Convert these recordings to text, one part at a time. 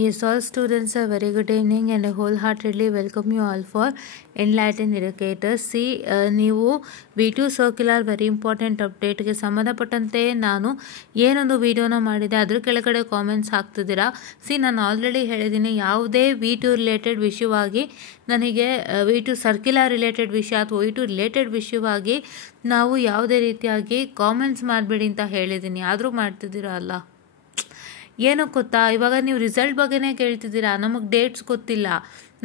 Yes, all students, a very good evening and I wholeheartedly welcome you all for Enlightened Educators. See, ನೀವು V2 circular very important ಅಪ್ಡೇಟ್ಗೆ ಸಂಬಂಧಪಟ್ಟಂತೆ ನಾನು ಏನೊಂದು ವಿಡಿಯೋನ ಮಾಡಿದೆ ಅದ್ರ ಕೆಳಗಡೆ ಕಾಮೆಂಟ್ಸ್ ಹಾಕ್ತಿದ್ದೀರಾ. ನಾನು ಆಲ್ರೆಡಿ ಹೇಳಿದ್ದೀನಿ, ಯಾವುದೇ V2 ರಿಲೇಟೆಡ್ ವಿಷಯವಾಗಿ ನನಗೆ V2 ಸರ್ಕ್ಯುಲರ್ ರಿಲೇಟೆಡ್ ವಿಷಯ ಅಥವಾ V2 ರಿಲೇಟೆಡ್ ವಿಷಯವಾಗಿ ನಾವು ಯಾವುದೇ ರೀತಿಯಾಗಿ ಕಾಮೆಂಟ್ಸ್ ಮಾಡಬೇಡಿ ಅಂತ ಹೇಳಿದ್ದೀನಿ. ಆದರೂ ಮಾಡ್ತಿದ್ದೀರಾ ಅಲ್ಲ. ಏನೋ ಗೊತ್ತಾ, ಇವಾಗ ನೀವು ರಿಸಲ್ಟ್ ಬಗ್ಗೆನೇ ಕೇಳ್ತಿದ್ದೀರಾ, ನಮಗೆ ಡೇಟ್ಸ್ ಗೊತ್ತಿಲ್ಲ.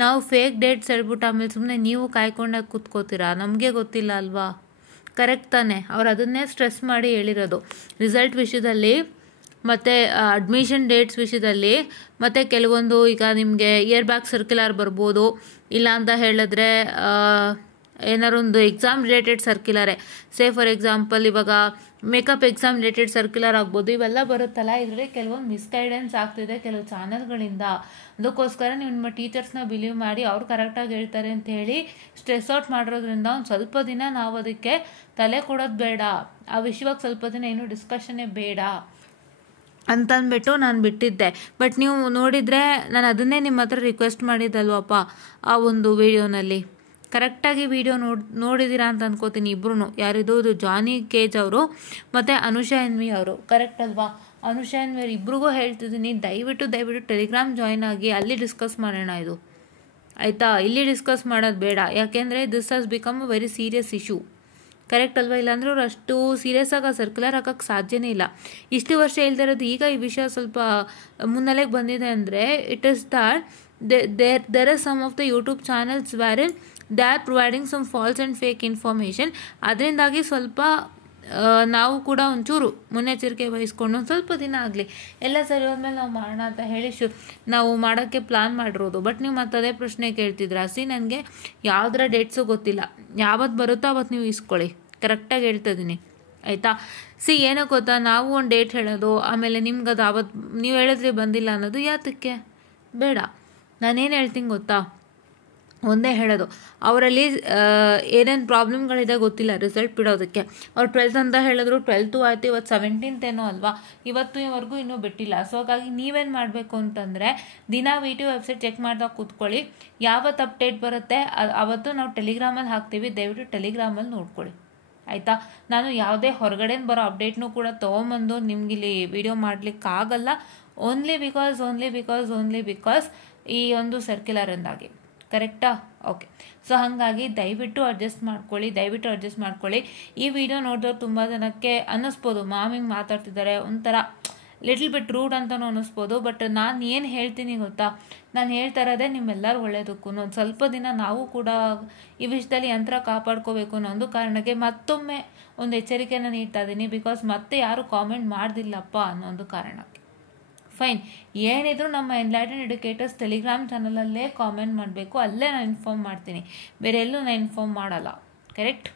ನಾವು ಫೇಕ್ ಡೇಟ್ಸ್ ಹೇಳ್ಬಿಟ್ಟು ಆಮೇಲೆ ಸುಮ್ಮನೆ ನೀವು ಕಾಯ್ಕೊಂಡಾಗ ಕೂತ್ಕೋತೀರಾ, ನಮಗೆ ಗೊತ್ತಿಲ್ಲ ಅಲ್ವಾ? ಕರೆಕ್ಟ್ ತಾನೆ? ಅವ್ರು ಅದನ್ನೇ ಸ್ಟ್ರೆಸ್ ಮಾಡಿ ಹೇಳಿರೋದು ರಿಸಲ್ಟ್ ವಿಷಯದಲ್ಲಿ, ಮತ್ತು ಅಡ್ಮಿಷನ್ ಡೇಟ್ಸ್ ವಿಷಯದಲ್ಲಿ, ಮತ್ತು ಕೆಲವೊಂದು ಈಗ ನಿಮಗೆ ಇಯರ್ ಬ್ಯಾಕ್ ಸರ್ಕ್ಯುಲರ್ ಬರ್ಬೋದು, ಇಲ್ಲ ಅಂತ ಹೇಳಿದ್ರೆ ಏನಾರು ಒಂದು ಎಕ್ಸಾಮ್ ರಿಲೇಟೆಡ್ ಸರ್ಕ್ಯುಲರೇ, ಸೇ ಫಾರ್ ಎಕ್ಸಾಂಪಲ್ ಇವಾಗ ಮೇಕಪ್ ಎಕ್ಸಾಮ್ ರಿಲೇಟೆಡ್ ಸರ್ಕ್ಯುಲರ್ ಆಗ್ಬೋದು, ಇವೆಲ್ಲ ಬರುತ್ತಲ್ಲ. ಇದರಲ್ಲಿ ಕೆಲವೊಂದು ಮಿಸ್ಗೈಡೆನ್ಸ್ ಆಗ್ತಿದೆ ಕೆಲವು ಚಾನಲ್ಗಳಿಂದ. ಅದಕ್ಕೋಸ್ಕರ ನೀವು ನಿಮ್ಮ ಟೀಚರ್ಸ್ನ ಬಿಲೀವ್ ಮಾಡಿ ಅವ್ರು ಕರೆಕ್ಟಾಗಿ ಹೇಳ್ತಾರೆ ಅಂತ ಹೇಳಿ ಸ್ಟ್ರೆಸ್ ಔಟ್ ಮಾಡಿರೋದ್ರಿಂದ ಒಂದು ಸ್ವಲ್ಪ ದಿನ ನಾವು ಅದಕ್ಕೆ ತಲೆ ಕೊಡೋದು ಬೇಡ, ಆ ವಿಷಯವಾಗಿ ಸ್ವಲ್ಪ ದಿನ ಏನೂ ಡಿಸ್ಕಷನ್ನೇ ಬೇಡ ಅಂತಂದ್ಬಿಟ್ಟು ನಾನು ಬಿಟ್ಟಿದ್ದೆ. ಬಟ್ ನೀವು ನೋಡಿದರೆ ನಾನು ಅದನ್ನೇ ನಿಮ್ಮ ಹತ್ರ ರಿಕ್ವೆಸ್ಟ್ ಮಾಡಿದ್ದಲ್ವಪ್ಪ ಆ ಒಂದು ವಿಡಿಯೋನಲ್ಲಿ. ಕರೆಕ್ಟಾಗಿ ವಿಡಿಯೋ ನೋಡಿದ್ದೀರಾ ಅಂತ ಅನ್ಕೋತೀನಿ ಇಬ್ಬರೂ. ಯಾರಿದು ಜಾನಿ ಕೇಜ್ ಅವರು ಮತ್ತು ಅನುಷಾ ಎನ್ವಿ ಅವರು, ಕರೆಕ್ಟ್ ಅಲ್ವಾ? ಅನುಷಾ ಎನ್ವಿ ಅವ್ರು ಇಬ್ರಿಗೂ ಹೇಳ್ತಿದ್ದೀನಿ, ದಯವಿಟ್ಟು ಟೆಲಿಗ್ರಾಮ್ ಜಾಯ್ನ್ ಆಗಿ ಅಲ್ಲಿ ಡಿಸ್ಕಸ್ ಮಾಡೋಣ ಇದು, ಆಯಿತಾ? ಇಲ್ಲಿ ಡಿಸ್ಕಸ್ ಮಾಡೋದು ಬೇಡ, ಯಾಕೆಂದರೆ this has become a very serious issue. Correct ಅಲ್ವಾ? ಇಲ್ಲಾಂದ್ರೆ ಅವ್ರು ಅಷ್ಟು ಸೀರಿಯಸ್ ಆಗಿ ಸರ್ಕ್ಯುಲರ್ ಹಾಕೋಕ್ಕೆ ಸಾಧ್ಯನೇ ಇಲ್ಲ. ಇಷ್ಟು ವರ್ಷ ಹೇಳ್ತಿರೋದು, ಈಗ ಈ ವಿಷಯ ಸ್ವಲ್ಪ ಮುನ್ನೆಲೆಗೆ ಬಂದಿದೆ ಅಂದರೆ it is that there are some of the YouTube channels wherein they are providing some false and fake information. ಅದರಿಂದಾಗಿ ಸ್ವಲ್ಪ ನಾವು ಕೂಡ ಒಂಚೂರು ಮುನ್ನೆಚ್ಚರಿಕೆ ವಹಿಸ್ಕೊಂಡು ಒಂದು ಸ್ವಲ್ಪ ದಿನ ಆಗಲಿ, ಎಲ್ಲ ಸರಿ ಹೋದ್ಮೇಲೆ ನಾವು ಮಾಡೋಣ ಅಂತ ಹೇಳಿ ನಾವು ಮಾಡೋಕ್ಕೆ ಪ್ಲಾನ್ ಮಾಡಿರೋದು. ಬಟ್ ನೀವು ಮತ್ತೆ ಅದೇ ಪ್ರಶ್ನೆ ಕೇಳ್ತಿದ್ರಾ. ನನಗೆ ಯಾವುದರ ಡೇಟ್ಸು ಗೊತ್ತಿಲ್ಲ, ಯಾವತ್ತು ಬರುತ್ತೋ ಅವತ್ತು ನೀವು ಇಸ್ಕೊಳ್ಳಿ, ಕರೆಕ್ಟಾಗಿ ಹೇಳ್ತಿದ್ದೀನಿ, ಆಯಿತಾ? ಏನೋ ಗೊತ್ತಾ, ನಾವು ಒಂದು ಡೇಟ್ ಹೇಳೋದು, ಆಮೇಲೆ ನಿಮ್ಗೆ ಅದು ಆವತ್ತು ನೀವು ಹೇಳಿದ್ರೆ ಬಂದಿಲ್ಲ ಅನ್ನೋದು ಯಾತಕ್ಕೆ ಬೇಡ. ನಾನೇನು ಹೇಳ್ತೀನಿ ಗೊತ್ತಾ, ಒಂದೇ ಹೇಳೋದು, ಅವರಲ್ಲಿ ಏನೇನು ಪ್ರಾಬ್ಲಮ್ಗಳಿದೆ ಗೊತ್ತಿಲ್ಲ ರಿಸಲ್ಟ್ ಬಿಡೋದಕ್ಕೆ. ಅವ್ರು 12th ಅಂತ ಹೇಳಿದ್ರು, 12th ಆಯಿತು, ಇವತ್ತು 17th ಏನೋ ಅಲ್ವಾ, ಇವತ್ತಿನವರೆಗೂ ಇನ್ನೂ ಬಿಟ್ಟಿಲ್ಲ. ಸೊ ಹಾಗಾಗಿ ನೀವೇನು ಮಾಡಬೇಕು ಅಂತಂದರೆ, ದಿನ V2 ವೆಬ್ಸೈಟ್ ಚೆಕ್ ಮಾಡಿದಾಗ ಕೂತ್ಕೊಳ್ಳಿ, ಯಾವತ್ತು ಅಪ್ಡೇಟ್ ಬರುತ್ತೆ ಅವತ್ತು ನಾವು ಟೆಲಿಗ್ರಾಮಲ್ಲಿ ಹಾಕ್ತೀವಿ, ದಯವಿಟ್ಟು ಟೆಲಿಗ್ರಾಮಲ್ಲಿ ನೋಡ್ಕೊಳ್ಳಿ, ಆಯಿತಾ? ನಾನು ಯಾವುದೇ ಹೊರಗಡೆ ಬರೋ ಅಪ್ಡೇಟ್ನೂ ಕೂಡ ತೊಗೊಂಬಂದು ನಿಮ್ಗಿಲ್ಲಿ ವಿಡಿಯೋ ಮಾಡಲಿಕ್ಕಾಗಲ್ಲ, ಓನ್ಲಿ ಬಿಕಾಸ್ ಈ ಒಂದು ಸರ್ಕ್ಯುಲರ್ ಅಂದಾಗಿ, ಕರೆಕ್ಟಾ? ಓಕೆ. ಸೊ ಹಾಗಾಗಿ ದಯವಿಟ್ಟು ಅಡ್ಜಸ್ಟ್ ಮಾಡ್ಕೊಳ್ಳಿ. ಈ ವಿಡಿಯೋ ನೋಡಿದವ್ರು ತುಂಬ ಜನಕ್ಕೆ ಅನ್ನಿಸ್ಬೋದು, ಮಾಮಿಂಗ್ ಮಾತಾಡ್ತಿದ್ದಾರೆ, ಒಂಥರ ಲಿಟಲ್ ಬಿಟ್ ರೂಡ್ ಅಂತಲೂ ಅನ್ನಿಸ್ಬೋದು. ಬಟ್ ನಾನು ಏನು ಹೇಳ್ತೀನಿ ಗೊತ್ತಾ, ನಾನು ಹೇಳ್ತಾ ಇರೋದೇ ನಿಮ್ಮೆಲ್ಲರೂ ಒಳ್ಳೆಯದಕ್ಕೂ. ಒಂದು ಸ್ವಲ್ಪ ದಿನ ನಾವು ಕೂಡ ಈ ವಿಷಯದಲ್ಲಿ ಯಂತ್ರ ಕಾಪಾಡ್ಕೋಬೇಕು ಅನ್ನೋ ಒಂದು ಕಾರಣಕ್ಕೆ ಮತ್ತೊಮ್ಮೆ ಒಂದು ಎಚ್ಚರಿಕೆಯನ್ನು ನೀಡ್ತಾ ಇದ್ದೀನಿ. ಬಿಕಾಸ್ ಮತ್ತೆ ಯಾರು ಕಾಮೆಂಟ್ ಮಾಡ್ದಿಲ್ಲಪ್ಪ ಅನ್ನೋ ಒಂದು ಕಾರಣಕ್ಕೆ. ಫೈನ್, ಏನಿದ್ರು ನಮ್ಮ ಎನ್ಲೈಟೆಂಡ್ ಎಡ್ಯುಕೇಟರ್ಸ್ ಟೆಲಿಗ್ರಾಮ್ ಚಾನಲಲ್ಲೇ ಕಾಮೆಂಟ್ ಮಾಡಬೇಕು, ಅಲ್ಲೇ ನಾನು ಇನ್ಫಾರ್ಮ್ ಮಾಡ್ತೀನಿ, ಬೇರೆ ಎಲ್ಲೂ ನಾನು ಇನ್ಫಾರ್ಮ್ ಮಾಡಲ್ಲ, ಕರೆಕ್ಟ್?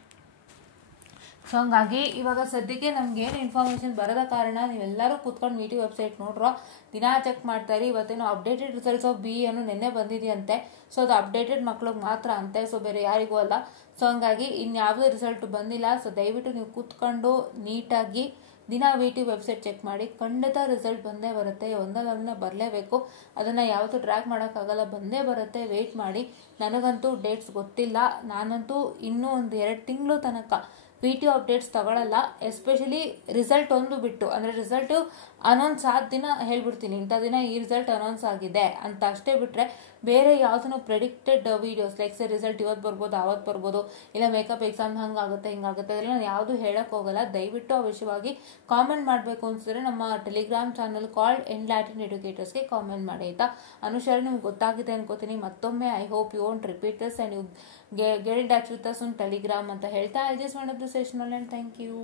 ಸೊ ಹಂಗಾಗಿ ಇವಾಗ ಸದ್ಯಕ್ಕೆ ನಮಗೇನು ಇನ್ಫಾರ್ಮೇಷನ್ ಬರೋದ ಕಾರಣ ನೀವೆಲ್ಲರೂ ಕೂತ್ಕೊಂಡು V2 ವೆಬ್ಸೈಟ್ ನೋಡ್ರೋ, ದಿನ ಚೆಕ್ ಮಾಡ್ತಾಯಿರಿ. ಇವತ್ತೇನು ಅಪ್ಡೇಟೆಡ್ ರಿಸಲ್ಟ್ಸ್ ಆಫ್ BE ಏನು ನಿನ್ನೆ ಬಂದಿದೆಯಂತೆ. ಸೊ ಅದು ಅಪ್ಡೇಟೆಡ್ ಮಕ್ಳಿಗೆ ಮಾತ್ರ ಅಂತೆ, ಸೊ ಬೇರೆ ಯಾರಿಗೂ ಅಲ್ಲ. ಸೊ ಹಂಗಾಗಿ ಇನ್ಯಾವುದೇ ರಿಸಲ್ಟ್ ಬಂದಿಲ್ಲ. ಸೊ ದಯವಿಟ್ಟು ನೀವು ಕೂತ್ಕೊಂಡು ನೀಟಾಗಿ ದಿನ V2 ವೆಬ್ಸೈಟ್ ಚೆಕ್ ಮಾಡಿ, ಖಂಡಿತ ರಿಸಲ್ಟ್ ಬಂದೇ ಬರುತ್ತೆ, ಒಂದಲ್ಲ ಬರಲೇಬೇಕು, ಅದನ್ನು ಯಾವತ್ತೂ ಟ್ರ್ಯಾಕ್ ಮಾಡೋಕ್ಕಾಗಲ್ಲ, ಬಂದೇ ಬರುತ್ತೆ, ವೆಯ್ಟ್ ಮಾಡಿ. ನನಗಂತೂ ಡೇಟ್ಸ್ ಗೊತ್ತಿಲ್ಲ, ನಾನಂತೂ ಇನ್ನೂ ಒಂದು 2 ತಿಂಗಳು ತನಕ V2 ಅಪ್ಡೇಟ್ಸ್ ತಗೊಳ್ಳಲ್ಲ. ಎಸ್ಪೆಷಲಿ ರಿಸಲ್ಟ್ ಒಂದು ಬಿಟ್ಟು, ಅಂದರೆ ರಿಸಲ್ಟು ಅನೌನ್ಸ್ ಆದ ದಿನ ಹೇಳ್ಬಿಡ್ತೀನಿ, ಇಂಥ ದಿನ ಈ ರಿಸಲ್ಟ್ ಅನೌನ್ಸ್ ಆಗಿದೆ ಅಂತ ಅಷ್ಟೇ ಬಿಟ್ಟರೆ ಬೇರೆ ಯಾವುದನ್ನು ಪ್ರೆಡಿಕ್ಟೆಡ್ ವೀಡಿಯೋಸ್ ಲೈಕ್ ರಿಸಲ್ಟ್ ಇವತ್ತು ಬರ್ಬೋದು, ಆವತ್ತು ಬರ್ಬೋದು, ಇಲ್ಲ ಮೇಕಪ್ ಎಕ್ಸಾಮ್ ಹಂಗಾಗುತ್ತೆ ಹಿಂಗಾಗುತ್ತೆ, ಅದೆಲ್ಲ ನಾನು ಯಾವುದು ಹೇಳೋಕ್ಕೆ ಹೋಗಲ್ಲ. ದಯವಿಟ್ಟು ಆ ವಿಷಯವಾಗಿ ಕಾಮೆಂಟ್ ಮಾಡಬೇಕು ಅನ್ಸಿದ್ರೆ ನಮ್ಮ ಟೆಲಿಗ್ರಾಮ್ ಚಾನಲ್ ಕಾಲ್ಡ್ ಎನ್ಲೈಟೆಂಡ್ ಎಡ್ಯುಕೇಟರ್ಸ್ಗೆ ಕಾಮೆಂಟ್ ಮಾಡಿ, ಆಯಿತಾ? ಅನುಷಾ, ನಿಮ್ಗೆ ಗೊತ್ತಾಗಿದೆ ಅನ್ಕೋತೀನಿ. ಮತ್ತೊಮ್ಮೆ I hope you won't repeat this and you get in touch with us on Telegram ಅಂತ ಹೇಳ್ತಾ I just want to session all and thank you.